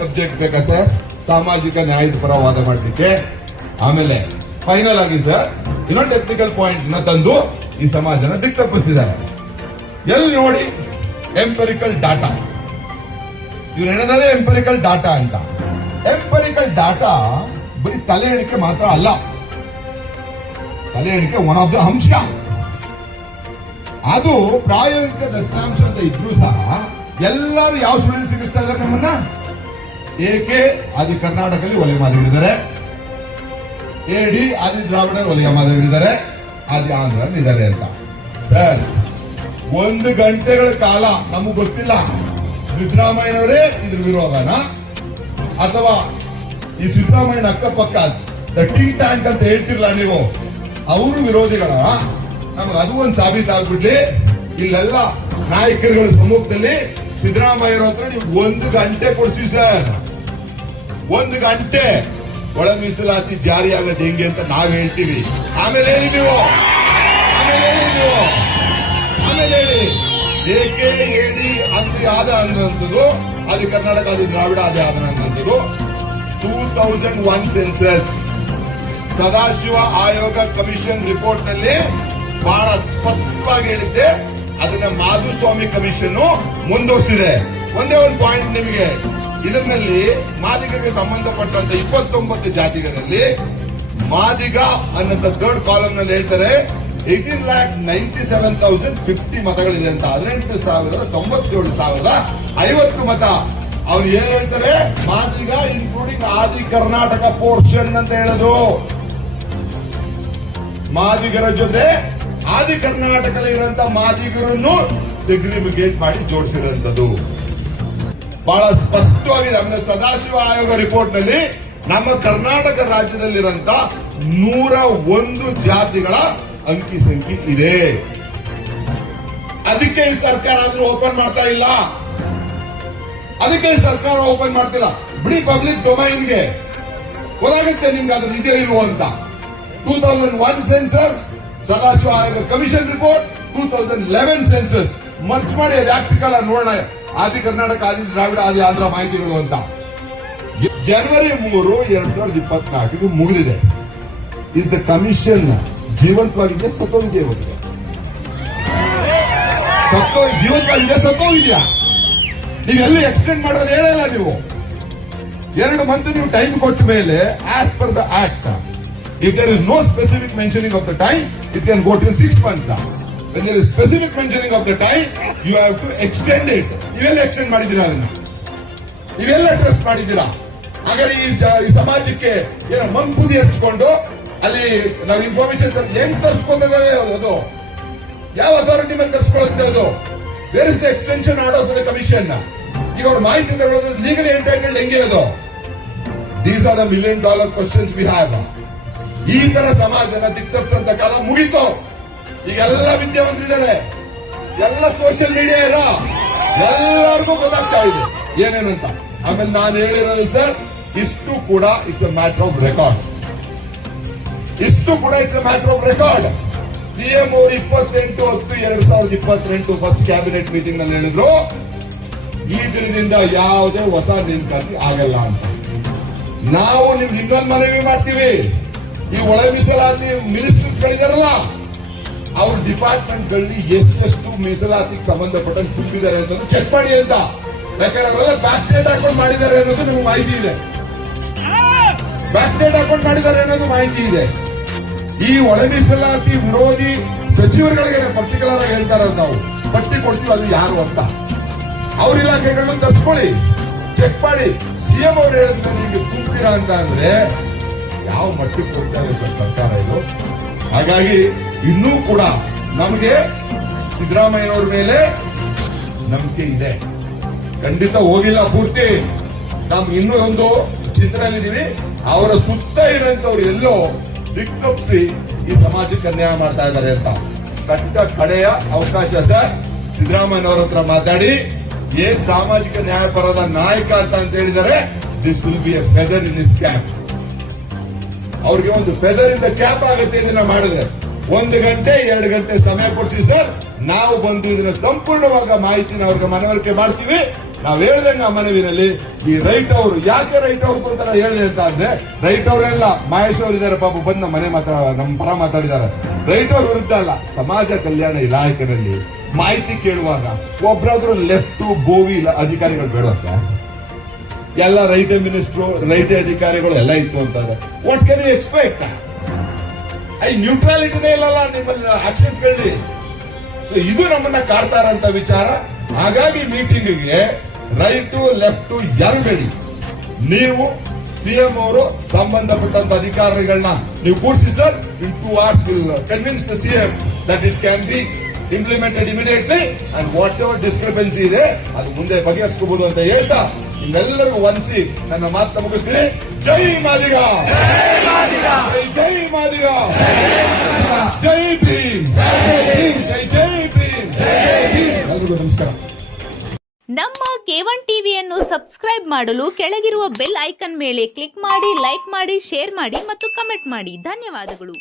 Subject ಬೇಕಾ sir ಸಾಮಾಜಿಕ ನ್ಯಾಯದ ಪರ ವಾದ ಮಾಡಲಿಕ್ಕೆ? ಆಮೇಲೆ ಫೈನಲ್ ಆಗಿ ಸರ್ ಇನ್ನೊಂದು ಟೆಕ್ನಿಕಲ್ ಪಾಯಿಂಟ್ ನ ತಂದು ಈ ಸಮಾಜನ ದಿಕ್ ತಪ್ಪಿಸ್ತಿದ್ದಾರೆ. ಎಲ್ಲಿ ನೋಡಿ ಎಂಪರಿಕಲ್ ಡಾಟಾ, ಇವ್ರು ಹೇಳೋದೇ ಎಂಪರಿಕಲ್ ಡಾಟಾ ಅಂತ. ಎಂಪರಿಕಲ್ ಡಾಟಾ ಬರೀ ತಲೆ ಎಣಿಕೆ ಮಾತ್ರ ಅಲ್ಲ, ತಲೆ ಎಣಿಕೆ ಒನ್ ಆಫ್ ದ ಅಂಶ. ಅದು ಪ್ರಾಯೋಗಿಕ ದತ್ತಾಂಶ ಅಂತ ಇದ್ರು ಸಹ ಎಲ್ಲರೂ ಯಾವ ಸುಳಿಲ್ ಸಿಗಿಸ್ತಾ ಇದ್ದಾರೆ ನಮ್ಮನ್ನ? ಏಕೆ ಆದಿ ಕರ್ನಾಟಕದಲ್ಲಿ ವಲಯ ಮಾದರಿದ್ದಾರೆ, ಎಡಿ ಆದಿ ದ್ರಾವಿಡ ವಲಯ ಮಾದರಿದ್ದಾರೆ, ಆದಿ ಆಂಧ್ರ ಇದ್ದಾರೆ ಅಂತ. ಸರ್ 1 ಗಂಟೆಗಳ ಕಾಲ ನಮಗ್ ಗೊತ್ತಿಲ್ಲ ಸಿದ್ದರಾಮಯ್ಯನವರೇ ಇದ್ರ ವಿರೋಧನ ಅಥವಾ ಈ ಸಿದ್ದರಾಮಯ್ಯನ ಅಕ್ಕಪಕ್ಕ ಥಿಂಕ್ ಟ್ಯಾಂಕ್ ಅಂತ ಹೇಳ್ತಿರ್ಲ ನೀವು, ಅವರು ವಿರೋಧಿಗಳ ನಮ್ಗೆ ಅದು ಒಂದು ಸಾಬೀತಾಗ್ಬಿಡ್ಲಿ. ಇಲ್ಲೆಲ್ಲ ನಾಯಕರುಗಳ ಸಮ್ಮುಖದಲ್ಲಿ ಸಿದ್ದರಾಮಯ್ಯರ ಹತ್ರ ನೀವು 1 ಗಂಟೆ ಕೊಡ್ತೀವಿ ಸರ್. 1 ಗಂಟೆ ಒಳ ಮೀಸಲಾತಿ ಜಾರಿ ಆಗೋದು ಹೆಂಗೆ ಅಂತ ನಾವ್ ಹೇಳ್ತೀವಿ. ಆಮೇಲೆ ಹೇಳಿ ನೀವು, ಆಮೇಲೆ ಹೇಳಿ ಏಕೆ ಹೇಳಿ ಅಂತ ಆದ ಅನ್ನೋಂಥದ್ದು ಅದು ಕರ್ನಾಟಕ ಅದು ದ್ರಾವಿಡ ಅದೇ ಆದ ಅನ್ನೋಂಥದ್ದು 2001 ಸೆನ್ಸಸ್ ಸದಾಶಿವ ಆಯೋಗ ಕಮಿಷನ್ ರಿಪೋರ್ಟ್ ನಲ್ಲಿ ಬಹಳ ಸ್ಪಷ್ಟವಾಗಿ ಹೇಳಿದ್ದೆ. ಅದನ್ನ ಮಾಧುಸ್ವಾಮಿ ಕಮಿಷನ್ ಮುಂದುವರಿಸಿದೆ. ಒಂದೇ ಒಂದು ಪಾಯಿಂಟ್ ನಿಮಗೆ, ಇದರಲ್ಲಿ ಮಾದಿಗರಿಗೆ ಸಂಬಂಧಪಟ್ಟಂತ 29 ಜಾತಿಗಳಲ್ಲಿ ಮಾದಿಗ ಅನ್ನೋ ಥರ್ಡ್ ಕಾಲಮ್ ನಲ್ಲಿ ಹೇಳ್ತಾರೆ 18,97,050 ಮತಗಳಿದೆ ಅಂತ. 18,97,050 ಮತ. ಅವ್ರು ಏನ್ ಹೇಳ್ತಾರೆ? ಮಾದಿಗ ಇನ್ಕ್ಲೂಡಿಂಗ್ ಆದಿ ಕರ್ನಾಟಕ ಪೋರ್ಷನ್ ಅಂತ ಹೇಳೋದು. ಮಾದಿಗರ ಜೊತೆ ಆದಿ ಕರ್ನಾಟಕದಲ್ಲಿ ಇರುವಂತ ಮಾದಿಗರನ್ನು ಸೆಗ್ರಿಗೇಟ್ ಮಾಡಿ ಜೋಡಿಸಿರುವಂತದ್ದು ಬಹಳ ಸ್ಪಷ್ಟವಾಗಿದೆ. ಅಂದ್ರೆ ಸದಾಶಿವ ಆಯೋಗ ರಿಪೋರ್ಟ್ ನಲ್ಲಿ ನಮ್ಮ ಕರ್ನಾಟಕ ರಾಜ್ಯದಲ್ಲಿರುವಂತ 101 ಜಾತಿಗಳ ಅಂಕಿ ಸಂಖ್ಯೆ ಇದೆ. ಅದಕ್ಕೆ ಈ ಸರ್ಕಾರ ಅದನ್ನು ಓಪನ್ ಮಾಡ್ತಾ ಇಲ್ಲ. ಅದಕ್ಕೆ ಈ ಸರ್ಕಾರ ಓಪನ್ ಮಾಡ್ತಿಲ್ಲ. ಬಿಡಿ ಪಬ್ಲಿಕ್ ಡೊಮೈನ್ಗೆ ಗೊತ್ತಾಗುತ್ತೆ ನಿಮ್ಗೆ ಅದ್ರ ಇದೆ ಇಲ್ವೋ ಅಂತ. 2001 ಸೆನ್ಸಸ್ ಸದಾಶಿವ ಆಯೋಗ ಕಮಿಷನ್ ರಿಪೋರ್ಟ್, 2011 ಸೆನ್ಸಸ್ ಮರ್ಚ್ ಮಾಡಿ ಅದು ಯಾಕೆ ಸಿಕ್ಕಲ್ಲ ನೋಡೋಣ. ಆದಿ ಕರ್ನಾಟಕ, ಆದಿ ದ್ರಾವಿಡ, ಆದಿ ಆಂಧ್ರ ಮಾಹಿತಿಗಳು ಅಂತ. ಜನವರಿ 3, 2024 ಮುಗಿದಿದೆ. ಇಸ್ ದ ಕಮಿಷನ್ ಜೀವಂತವಾಗಿದೆ ಸತ್ತೋಗಿದೆ? ಜೀವಂತವಾಗಿದೆ ಸತ್ತೋಗಿದ್ಯಾ? ನೀವೆಲ್ಲೂ ಎಕ್ಸ್ಟೆಂಡ್ ಮಾಡೋದು ಹೇಳಲ್ಲ ನೀವು. 2 ಮಂತ್ ನೀವು ಟೈಮ್ ಕೊಟ್ಟ ಮೇಲೆ as per the act if there is no specific mentioning of the time it can go till 6 months. When there is specific mentioning of the time you have to extend it. ನೀವೆಲ್ಲ extend ಮಾಡಿದ್ದೀರಾ? ಅದನ್ನ ನೀವೆಲ್ಲ trust ಮಾಡಿದ್ದೀರಾ? ಹಾಗಾದ್ರೆ ಈ ಸಮಾಜಕ್ಕೆ ಏನೋ ಮಂಪುದಿ ಹಚ್ಕೊಂಡು ಅಲ್ಲಿ ನಾವು ಇನ್ಫಾರ್ಮೇಶನ್ ಹೆಂಗ್ ತರಿಸ್ಕೊಂಡೇ ಅದು ಯಾವ ಅಥಾರಿಟಿ ಮೇಲೆ ತರಿಸ್ಕೊಳ್ಳುತ್ತೆ ಅದು? Where is the extension order of the commission? ಈಗ ಅವ್ರ ಮಾಹಿತಿ ತಗೊಳ್ಳೋದು ಲೀಗಲಿ ಎಂಟೈಟಲ್ಡ್ ಹೆಂಗೆ ಅದು? These are the $1 million questions we have. ಈ ತರ ಸಮಾಜನ ದಿಕ್ತಪ್ಸಂತ ಕಾಲ ಮುಗೀತು. ಈಗ ಎಲ್ಲ ವಿದ್ಯಾವಂತರಿದ್ದಾರೆ, ಎಲ್ಲ ಸೋಷಿಯಲ್ ಮೀಡಿಯಾ ಇರೋ ಎಲ್ಲರಿಗೂ ಗೊತ್ತಾಗ್ತಾ ಇದೆ ಏನೇನಂತ. ಆಮೇಲೆ ನಾನು ಹೇಳಿರೋದು ಸರ್, ಇಷ್ಟು ಕೂಡ it's a matter of record. ಇಷ್ಟು ಕೂಡ it's a matter of record. CM ಅವರು 28/10/2028 ಫಸ್ಟ್ ಕ್ಯಾಬಿನೆಟ್ ಮೀಟಿಂಗ್ ನಲ್ಲಿ ಹೇಳಿದ್ರು ಈ ದಿನದಿಂದ ಯಾವುದೇ ಹೊಸ ನೇಮಕಾತಿ ಆಗಲ್ಲ ಅಂತ. ನಾವು ನಿಮ್ಗೆ ಇನ್ನೊಂದು ಮನವಿ ಮಾಡ್ತೀವಿ. ಈ ಒಳ ಮೀಸಲಾತಿ ಮಿನಿಸ್ಟರ್ಸ್ ಗಳಿದಾರಲ್ಲ, ಅವ್ರ ಡಿಪಾರ್ಟ್ಮೆಂಟ್ ಗಳಲ್ಲಿ ಎಷ್ಟು ಮೀಸಲಾತಿಗೆ ಸಂಬಂಧಪಟ್ಟ ತುಂಬಿದ್ದಾರೆ ಅಂತ ಚೆಕ್ ಮಾಡಿ ಅಂತ. ಯಾಕಂದ್ರೆ ಅವರೆಲ್ಲ ಬ್ಯಾಕ್ ಡೇಟ್ ಹಾಕೊಂಡು ಮಾಡಿದ್ದಾರೆ ಅನ್ನೋದು ನಿಮ್ಗೆ ಮಾಹಿತಿ ಇದೆ. ಬ್ಯಾಕ್ ಡೇಟ್ ಹಾಕೊಂಡು ಮಾಡಿದ್ದಾರೆ ಅನ್ನೋದು ಮಾಹಿತಿ ಇದೆ. ಈ ಒಳ ಮೀಸಲಾತಿ ವಿರೋಧಿ ಸಚಿವರುಗಳಿಗೆ ಪರ್ಟಿಕ್ಯುಲರ್ ಆಗಿ ಹೇಳ್ತಾರೆ, ನಾವು ಪಟ್ಟಿ ಕೊಡ್ತೀವಿ ಅದು ಯಾರು ಅಂತ. ಅವ್ರ ಇಲಾಖೆಗಳನ್ನ ತರ್ಸ್ಕೊಳ್ಳಿ, ಚೆಕ್ ಮಾಡಿ. ಸಿಎಂ ಅವರು ಹೇಳಿದ್ರೆ ನಿಮಗೆ ತುಂಬ್ತೀರಾ ಅಂತ ಅಂದ್ರೆ ಯಾವ ಮಟ್ಟಿಗೆ ಕೊಡ್ತಾ ಇದೆ ಸರ್ಕಾರ ಇದು? ಹಾಗಾಗಿ ಇನ್ನೂ ಕೂಡ ನಮಗೆ ಸಿದ್ದರಾಮಯ್ಯನವ್ರ ಮೇಲೆ ನಂಬಿಕೆ ಇದೆ. ಖಂಡಿತ ಹೋಗಿಲ್ಲ ಪೂರ್ತಿ. ನಾವು ಇನ್ನೂ ಒಂದು ಚಿಂತನೆಯಲ್ಲಿದ್ದೀವಿ. ಅವರ ಸುತ್ತ ಇರುವಂತವ್ರು ಎಲ್ಲೋ ದಿಕ್ತಪ್ಪಿಸಿ ಈ ಸಮಾಜಕ್ಕೆ ಅನ್ಯಾಯ ಮಾಡ್ತಾ ಇದ್ದಾರೆ ಅಂತ. ಖಂಡಿತ ಕಡೆಯ ಅವಕಾಶ ಸರ್, ಸಿದ್ದರಾಮಯ್ಯನವರ ಹತ್ರ ಮಾತಾಡಿ ಏನ್ ಸಾಮಾಜಿಕ ನ್ಯಾಯಪರದ ನಾಯಕ ಅಂತ ಹೇಳಿದರೆ this will be A feather in is cap. ಅವ್ರಿಗೆ ಒಂದು ಫೆದರ್ ಇಂದ ಕ್ಯಾಪ್ ಆಗುತ್ತೆ ಇದನ್ನ ಮಾಡಿದ್ರೆ. 1 ಗಂಟೆ 2 ಗಂಟೆ ಸಮಯ ಕೊಡಿಸಿ ಸರ್, ನಾವು ಬಂದು ಇದನ್ನ ಸಂಪೂರ್ಣವಾಗಿ ಮಾಹಿತಿನ ಅವ್ರಿಗೆ ಮನವರಿಕೆ ಮಾಡ್ತೀವಿ. ನಾವ್ ಹೇಳ್ದಂಗ ಆ ಮನವಿನಲ್ಲಿ ಈ ರೈಟ್ ಅವರು ಯಾಕೆ ರೈಟ್ ಅವ್ರು ಅಂತ ಹೇಳಿದೆ ಅಂತ ಅಂದ್ರೆ ರೈಟ್ ಅವರೆಲ್ಲ ಮಹೇಶ್ ಅವರು ಇದಾರೆ ಪಾಪ ಬಂದು ನಮ್ಮ ಪರ ಮಾತಾಡಿದ್ದಾರೆ. ರೈಟ್ ಅವ್ರ ವಿರುದ್ಧ ಅಲ್ಲ, ಸಮಾಜ ಕಲ್ಯಾಣ ಇಲಾಖೆಯಲ್ಲಿ ಮಾಹಿತಿ ಕೇಳುವಾಗ ಒಬ್ರಾದ್ರೂ ಲೆಫ್ಟ್ ಗೋವಿ ಅಧಿಕಾರಿಗಳು ಬೇಡ ಸರ್. ಎಲ್ಲ ರೈಟ್ ಮಿನಿಸ್ಟ್ರು ರೈಟ್ ಅಧಿಕಾರಿಗಳು ಎಲ್ಲ ಇತ್ತು ಅಂತಾರೆ. What can you expect? ಐ ನ್ಯೂಟ್ರಾಲಿಟಿನೇ ಇಲ್ಲಲ್ಲ ನಿಮ್ಮಲ್ಲಿ ಆಕ್ಷನ್ಸ್ಗಳಲ್ಲಿ. ಇದು ನಮ್ಮನ್ನ ಕಾಡ್ತಾ ಇರೋಂತ ವಿಚಾರ. ಹಾಗಾಗಿ ಮೀಟಿಂಗ್ಗೆ ರೈಟು ಲೆಫ್ಟ್ ಎರಡಡಿ ನೀವು ಸಿಎಂ ಅವರು ಸಂಬಂಧಪಟ್ಟಂತ ಅಧಿಕಾರಿಗಳನ್ನ ನೀವು ಕೂರಿಸಿ sir. In 2 hours will convince the CM that it can be implemented immediately and what ever discrepancy ಇದೆ ಅದು ಮುಂದೆ ಬಗೆಹರಿಸಬಹುದು ಅಂತ ಹೇಳ್ತಾ ನಿಮ್ಮೆಲ್ಲರೂ ವಂದಿಸಿ ನನ್ನ ಮಾತನ್ನ ಮುಗಿಸ್ತೀನಿ. ಜೈ ಮಾದಿಗ, ಜೈ ಮಾದಿಗ, ಜೈ ಭೀಮ್, ಜೈ ಭೀಮ್. ಎಲ್ರಿಗೂ ನಮಸ್ಕಾರ. ನಮ್ಮ K1 ಟಿವಿಯನ್ನು ಸಬ್ಸ್ಕ್ರೈಬ್ ಮಾಡಲು ಕೆಳಗಿರುವ ಬೆಲ್ ಐಕಾನ್ ಮೇಲೆ ಕ್ಲಿಕ್ ಮಾಡಿ, ಲೈಕ್ ಮಾಡಿ, ಶೇರ್ ಮಾಡಿ ಮತ್ತು ಕಮೆಂಟ್ ಮಾಡಿ. ಧನ್ಯವಾದಗಳು.